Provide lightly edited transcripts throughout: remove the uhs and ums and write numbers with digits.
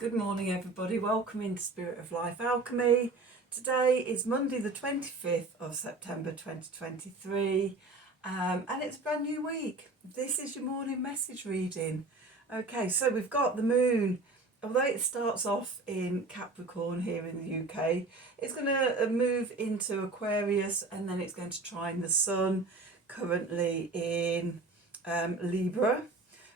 Good morning everybody, welcome into Spirit of Life Alchemy. Today is Monday the 25th of September 2023 and it's a brand new week. This is your morning message reading. Okay, so we've got the moon, although it starts off in Capricorn here in the UK, it's going to move into Aquarius and then it's going to trine the sun, currently in Libra.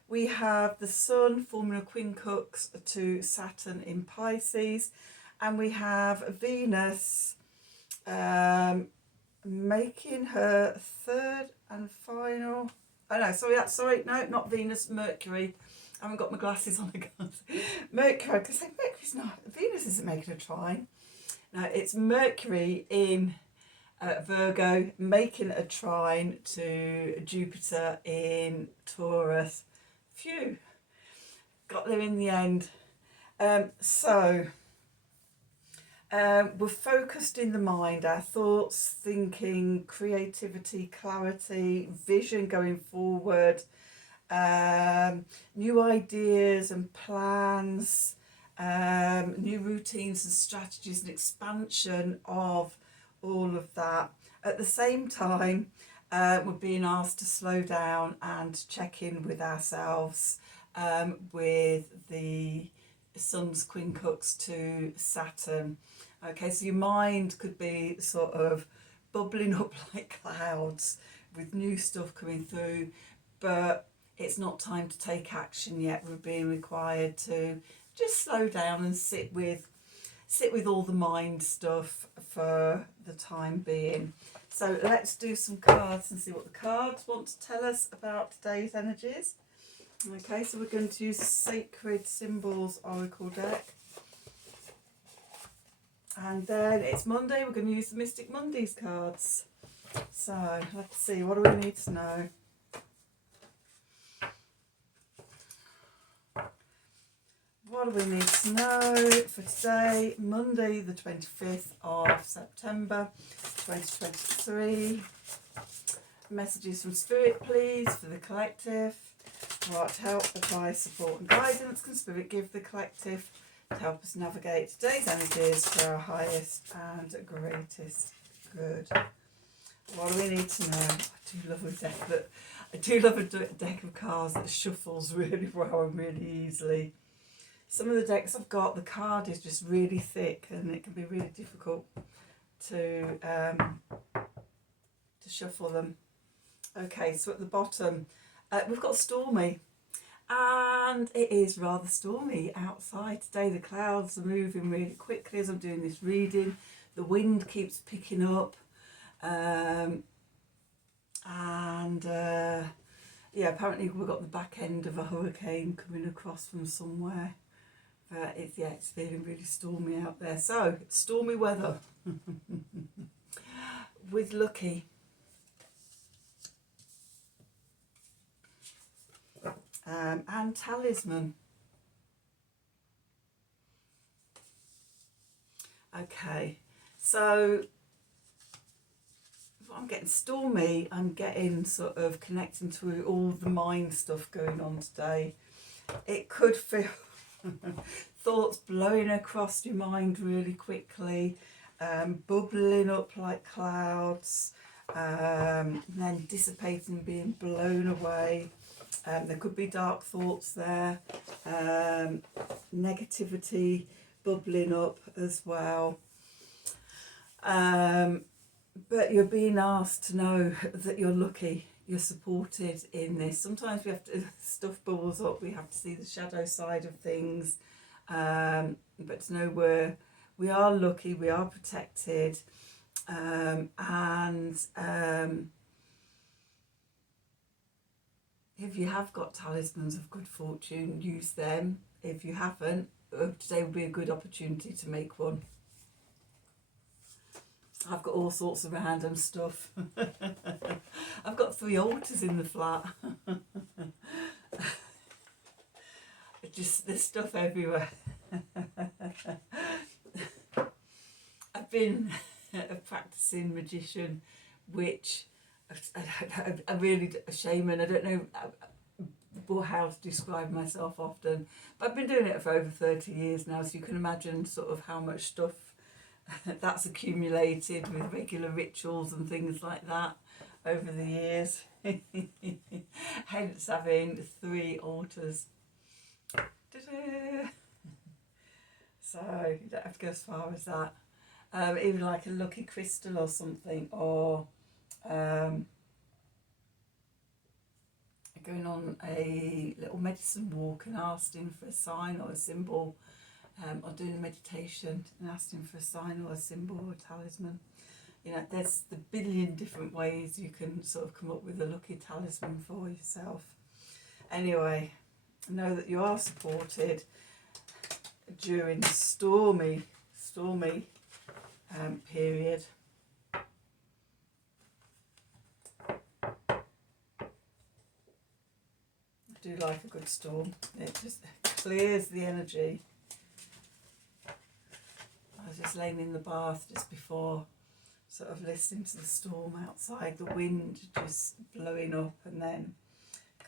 We have the Sun forming a quincunx to Saturn in Pisces, and we have Venus making her third and final. Oh no, no, not Venus, Mercury. I haven't got my glasses on again. Mercury, because Mercury's not, Venus isn't making a trine. No, it's Mercury in Virgo making a trine to Jupiter in Taurus. Phew, got there in the end. We're focused in the mind, our thoughts, thinking, creativity, clarity, vision going forward, new ideas and plans, new routines and strategies and expansion of all of that. At the same time, we're being asked to slow down and check in with ourselves with the Sun's quincunx to Saturn. Okay, so your mind could be sort of bubbling up like clouds with new stuff coming through, but it's not time to take action yet. We're being required to just slow down and sit with all the mind stuff for the time being. So let's do some cards and see what the cards want to tell us about today's energies. Okay, so we're going to use Sacred Symbols Oracle deck. And then it's Monday, we're going to use the Mystic Mondays cards. So let's see, what do we need to know? What do we need to know for today, Monday the 25th of September 2023? Messages from Spirit, please, for the collective. What help, advice, support and guidance can Spirit give the collective to help us navigate today's energies for our highest and greatest good? What do we need to know? I do love a deck of cards that shuffles really well and really easily. Some of the decks I've got, the card is just really thick and it can be really difficult to shuffle them. Okay, so at the bottom, we've got stormy, and it is rather stormy outside today. The clouds are moving really quickly as I'm doing this reading. The wind keeps picking up, yeah, apparently we've got the back end of a hurricane coming across from somewhere. But it's feeling really stormy out there. So, stormy weather with Lucky. And Talisman. Okay, so I'm getting stormy, I'm getting sort of connecting to all the mind stuff going on today. It could feel thoughts blowing across your mind really quickly, bubbling up like clouds, then dissipating and being blown away. There could be dark thoughts there, negativity bubbling up as well. But you're being asked to know that you're lucky, you're supported in this. Sometimes we have to, stuff bubbles up, we have to see the shadow side of things, but to know we are lucky, we are protected, and if you have got talismans of good fortune, use them. If you haven't, today will be a good opportunity to make one. I've got all sorts of random stuff. I've got 3 altars in the flat. Just there's stuff everywhere. I've been a practicing magician, which I'm really a shaman. I don't know how to describe myself often. But I've been doing it for over 30 years now, so you can imagine sort of how much stuff that's accumulated with regular rituals and things like that over the years. Hence having 3 altars. Ta-da! So you don't have to go as far as that. Even like a lucky crystal or something, or going on a little medicine walk and asking for a sign or a symbol, or doing a meditation and asking for a sign or a symbol or a talisman. You know, there's the billion different ways you can sort of come up with a lucky talisman for yourself. Anyway, know that you are supported during the stormy period. I do like a good storm. It just clears the energy. I was just laying in the bath just before, sort of listening to the storm outside, the wind just blowing up and then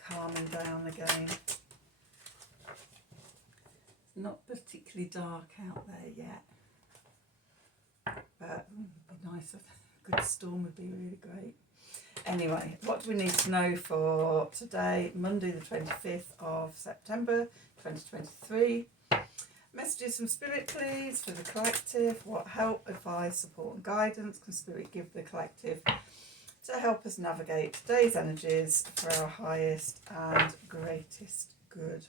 calming down again. It's not particularly dark out there yet, but it'd be nice. A good storm would be really great. Anyway, what do we need to know for today, Monday the 25th of September 2023? Messages from Spirit, please, for the collective. What help, advice, support and guidance can Spirit give the collective to help us navigate today's energies for our highest and greatest good?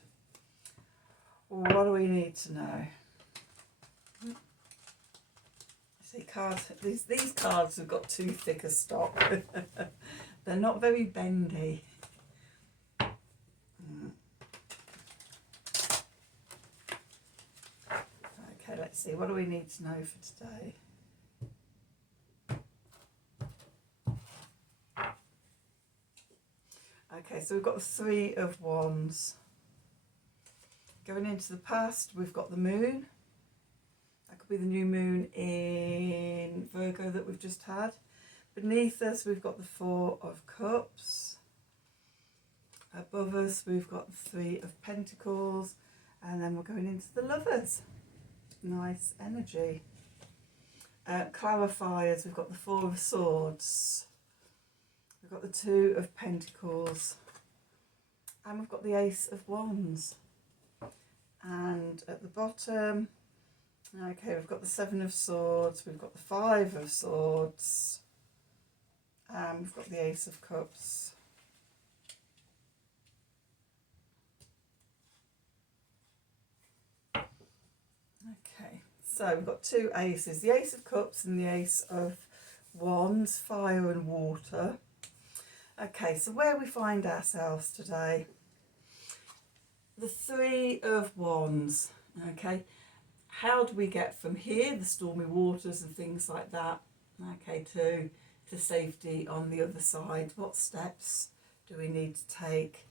What do we need to know? See, cards. These cards have got too thick a stock. They're not very bendy. Okay, let's see. What do we need to know for today? Okay, so we've got the 3 of Wands. Going into the past, we've got the moon. That could be the new moon in Virgo that we've just had. Beneath us, we've got the 4 of Cups. Above us, we've got the 3 of Pentacles. And then we're going into the Lovers. Nice energy. Clarifiers, we've got the 4 of Swords. We've got the 2 of Pentacles. And we've got the Ace of Wands. And at the bottom, okay, we've got the 7 of Swords, we've got the 5 of Swords, and we've got the Ace of Cups. Okay, so we've got 2 aces, the Ace of Cups and the Ace of Wands, fire and water. Okay, so where we find ourselves today, the 3 of Wands. Okay, how do we get from here, the stormy waters and things like that, okay, to safety on the other side? What steps do we need to take?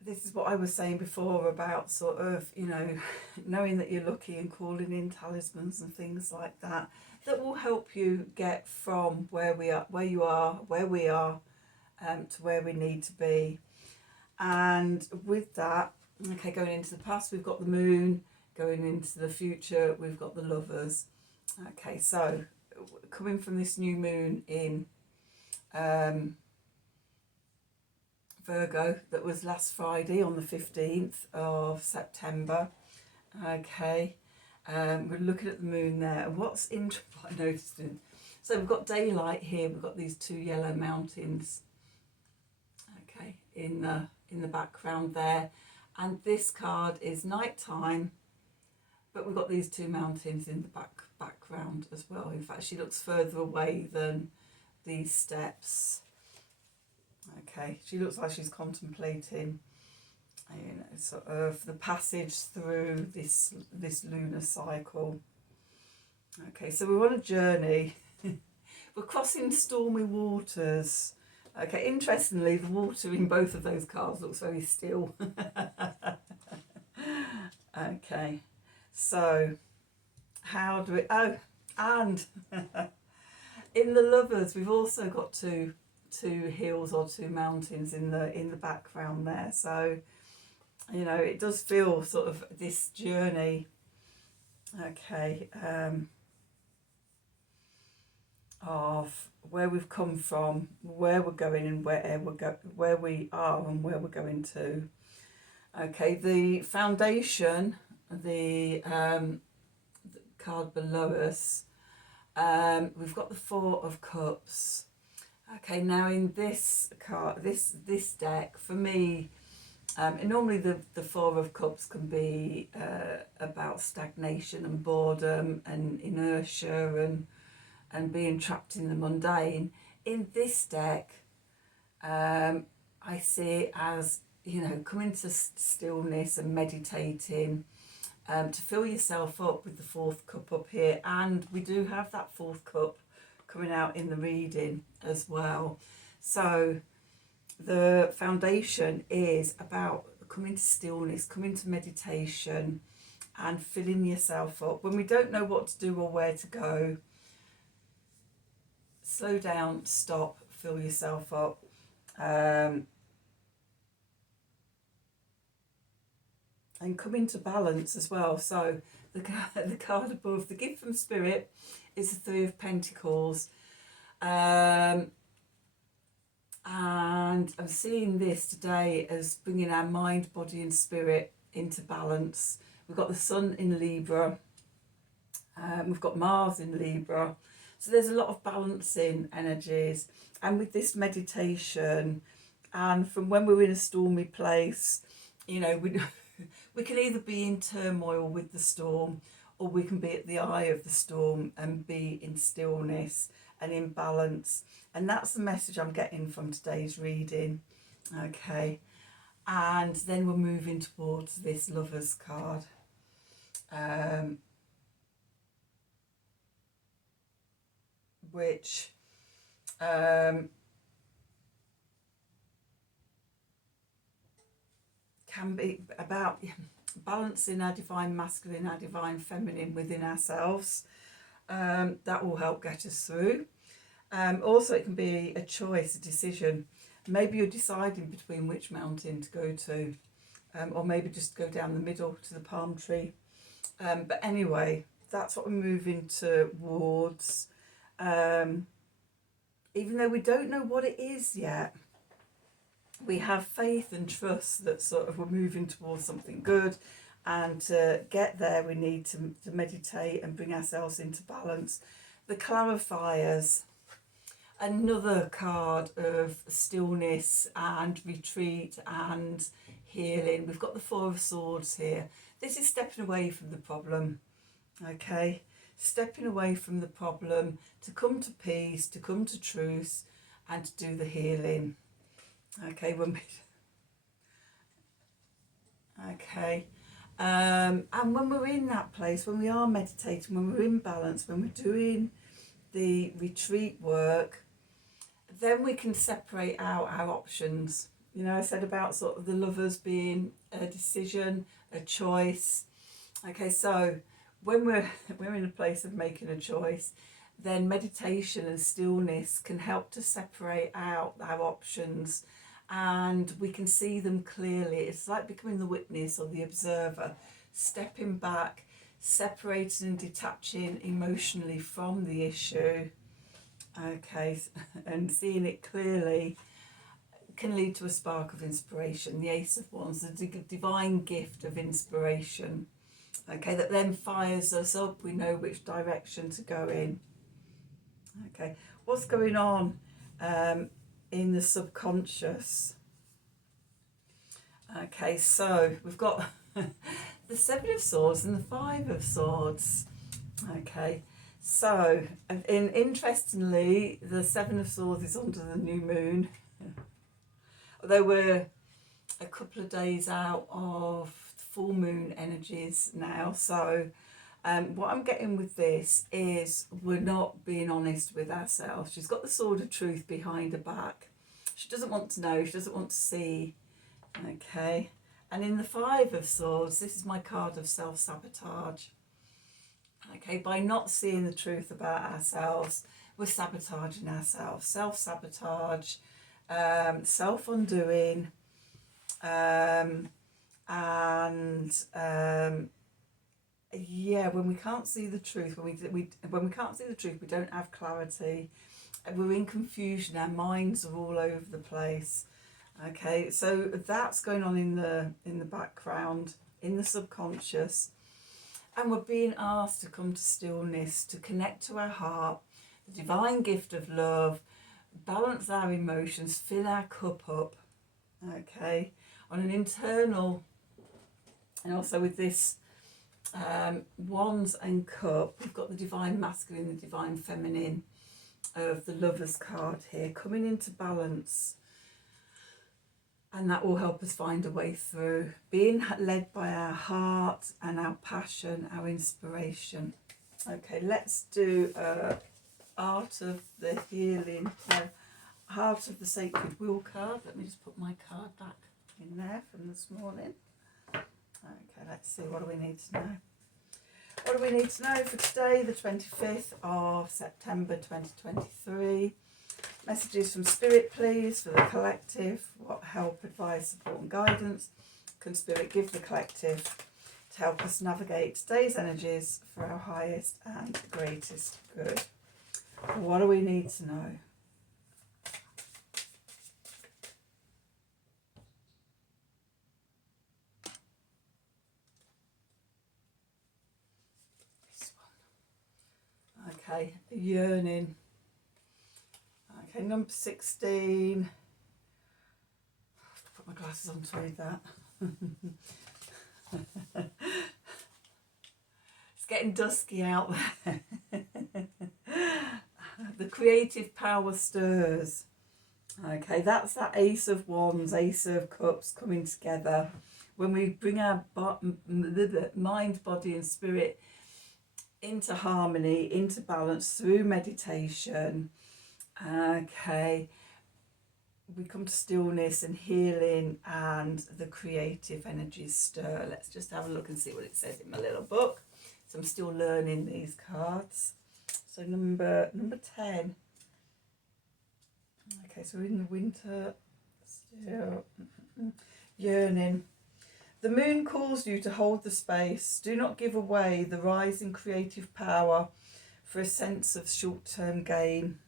This is what I was saying before about sort of, you know, knowing that you're lucky and calling in talismans and things like that, that will help you get from where we are to where we need to be. And with that, okay, going into the past, we've got the moon. Going into the future, we've got the Lovers. Okay, so coming from this new moon in Virgo that was last Friday on the 15th of September. Okay, we're looking at the moon there, and what's interesting, what I noticed in, so we've got daylight here, we've got these 2 yellow mountains, okay, in the background there, and this card is nighttime, but we've got these 2 mountains in the background as well. In fact, she looks further away than these steps. Okay, she looks like she's contemplating, you know, sort of the passage through this lunar cycle. Okay, so we're on a journey. We're crossing stormy waters. Okay, interestingly, the water in both of those cards looks very still. Okay, so how do we... Oh, and in the Lovers, we've also got two hills or two mountains in the background there. So, you know, it does feel sort of this journey. Okay, of where we've come from, where we're going, and where we are, and where we're going to. Okay, the foundation, the card below us, we've got the Four of Cups. Okay, now in this card, this deck, for me, and normally the Four of Cups can be about stagnation and boredom and inertia and being trapped in the mundane. In this deck, I see it as, you know, coming to stillness and meditating, to fill yourself up with the fourth cup up here. And we do have that fourth cup coming out in the reading as well. So the foundation is about coming to stillness, coming to meditation, and filling yourself up. When we don't know what to do or where to go, slow down, stop, fill yourself up. And come into balance as well. So the card above, the gift from Spirit, is the Three of Pentacles. And I'm seeing this today as bringing our mind, body and spirit into balance. We've got the Sun in Libra. We've got Mars in Libra. So there's a lot of balancing energies. And with this meditation, and from when we're in a stormy place, you know, we can either be in turmoil with the storm, or we can be at the eye of the storm and be in stillness and in balance. And that's the message I'm getting from today's reading. Okay, and then we're moving towards this Lovers card. Which can be about balancing our divine masculine, our divine feminine within ourselves. That will help get us through. Also, it can be a choice, a decision. Maybe you're deciding between which mountain to go to, or maybe just go down the middle to the palm tree. But anyway, that's what we're moving towards. Even though we don't know what it is yet, we have faith and trust that sort of we're moving towards something good. And to get there, we need to meditate and bring ourselves into balance. The clarifiers, another card of stillness and retreat and healing. We've got the Four of Swords here. This is stepping away from the problem, okay? Stepping away from the problem to come to peace, to come to truth, and to do the healing. Okay, and when we're in that place, when we are meditating, when we're in balance, when we're doing the retreat work, then we can separate out our options. You know, I said about sort of the Lovers being a decision, a choice. Okay, so when we're in a place of making a choice, then meditation and stillness can help to separate out our options, and we can see them clearly. It's like becoming the witness or the observer, stepping back, separating and detaching emotionally from the issue. Okay, and seeing it clearly can lead to a spark of inspiration. The Ace of Wands, the divine gift of inspiration. Okay, that then fires us up. We know which direction to go in. Okay, what's going on in the subconscious? Okay, so we've got the Seven of Swords and the Five of Swords. Okay, so interestingly, the Seven of Swords is under the new moon. Although we're a couple of days out of full moon energies now, so what I'm getting with this is we're not being honest with ourselves. She's got the sword of truth behind her back. She doesn't want to know, she doesn't want to see. Okay, and in the Five of Swords, this is my card of self-sabotage. Okay, by not seeing the truth about ourselves, we're sabotaging ourselves, self-sabotage, self-undoing, yeah, when we can't see the truth, when we can't see the truth, we don't have clarity, we're in confusion, our minds are all over the place. Okay, so that's going on in the background, in the subconscious, and we're being asked to come to stillness, to connect to our heart, the divine gift of love, balance our emotions, fill our cup up. Okay, on an internal, and also with this wands and cup, we've got the divine masculine, the divine feminine of the Lovers card here coming into balance, and that will help us find a way through, being led by our heart and our passion, our inspiration. Okay, let's do Art of the Healing, Heart of the Sacred Wheel card. Let me just put my card back in there from this morning. Okay, let's see, what do we need to know? What do we need to know for today, the 25th of September 2023? Messages from Spirit, please, for the collective. What help, advice, support and guidance can Spirit give the collective to help us navigate today's energies for our highest and greatest good? What do we need to know? Okay, yearning. Okay, number 16. I have to put my glasses on to read that. It's getting dusky out there. The creative power stirs. Okay, that's that Ace of Wands, Ace of Cups coming together. When we bring our mind, body and spirit into harmony, into balance through meditation. Okay, we come to stillness and healing, and the creative energies stir. Let's just have a look and see what it says in my little book. So I'm still learning these cards. So number 10. Okay, so we're in the winter still. Yearning. The moon calls you to hold the space. Do not give away the rising creative power for a sense of short-term gain.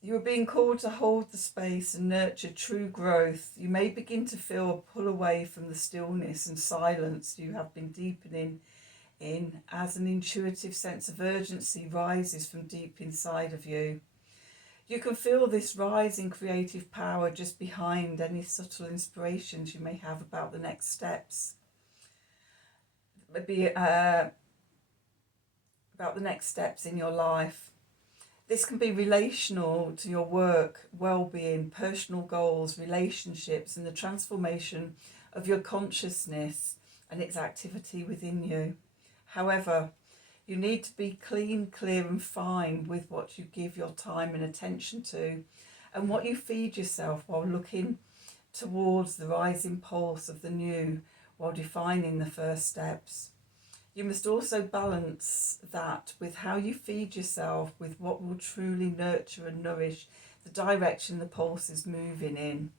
You are being called to hold the space and nurture true growth. You may begin to feel a pull away from the stillness and silence you have been deepening in, as an intuitive sense of urgency rises from deep inside of you. You can feel this rise in creative power just behind any subtle inspirations you may have about the next steps. Maybe about the next steps in your life. This can be relational to your work, well-being, personal goals, relationships, and the transformation of your consciousness and its activity within you. However, you need to be clean, clear and fine with what you give your time and attention to, and what you feed yourself while looking towards the rising pulse of the new, while defining the first steps. You must also balance that with how you feed yourself with what will truly nurture and nourish the direction the pulse is moving in.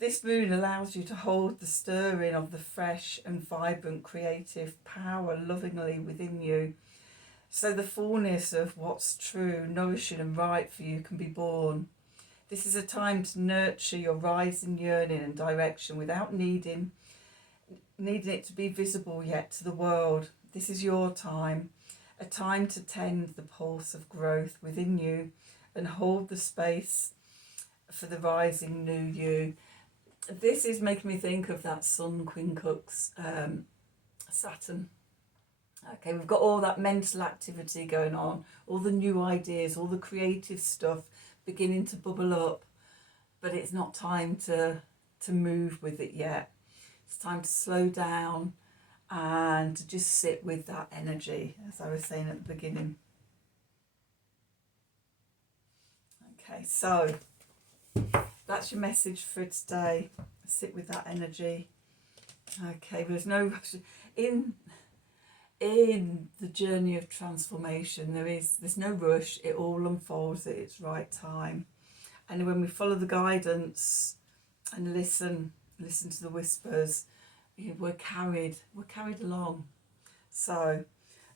This moon allows you to hold the stirring of the fresh and vibrant creative power lovingly within you, so the fullness of what's true, nourishing and right for you can be born. This is a time to nurture your rising yearning and direction without needing it to be visible yet to the world. This is your time, a time to tend the pulse of growth within you and hold the space for the rising new you. This is making me think of that Sun, quincunx, Saturn. Okay, we've got all that mental activity going on, all the new ideas, all the creative stuff beginning to bubble up, but it's not time to move with it yet. It's time to slow down and to just sit with that energy, as I was saying at the beginning. Okay, so that's your message for today. Sit with that energy. Okay, there's no rush. in the journey of transformation. There's no rush. It all unfolds at its right time. And when we follow the guidance and listen to the whispers, we're carried along. So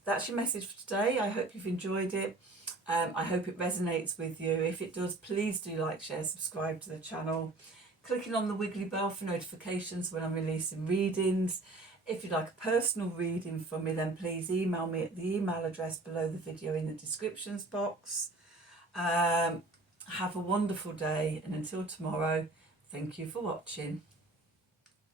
that's your message for today. I hope you've enjoyed it. I hope it resonates with you. If it does, please do like, share, subscribe to the channel. Clicking on the wiggly bell for notifications when I'm releasing readings. If you'd like a personal reading from me, then please email me at the email address below the video in the descriptions box. Have a wonderful day, and until tomorrow, thank you for watching.